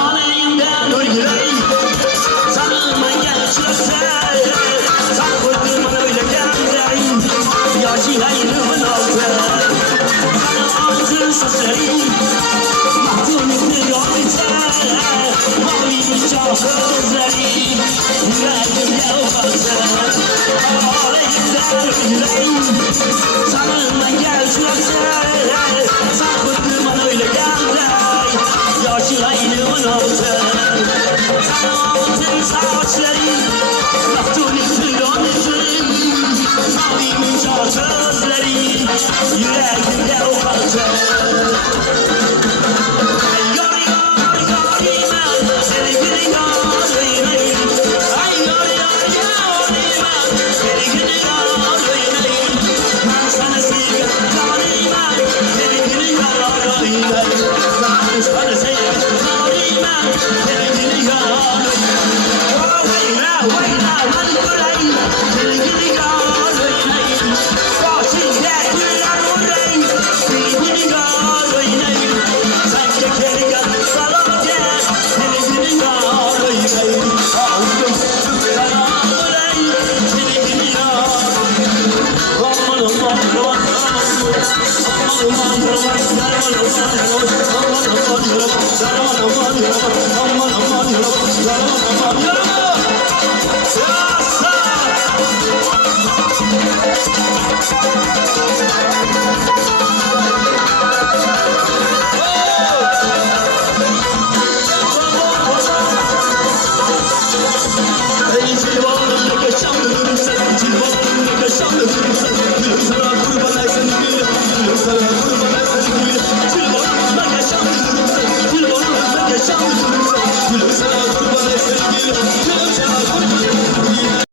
Aleyhimden ölgüley, sanırma gerçekten. Sen koydun bana öyle gelmey, yaşı yayınımın altı. Sana altın sözlerim, mahtumluklu yol biter. Mavinin çal sözlerim, yüreğimde ufaltı. Aleyhimden ölgüley, sanırma gerçekten. Sen koydun bana öyle gelmey, yaşı yayınımın altı. Sana altın saçlarım, mahtumluklu yol biter. Mavinin çal sözlerim, yüreğimde ufaltı.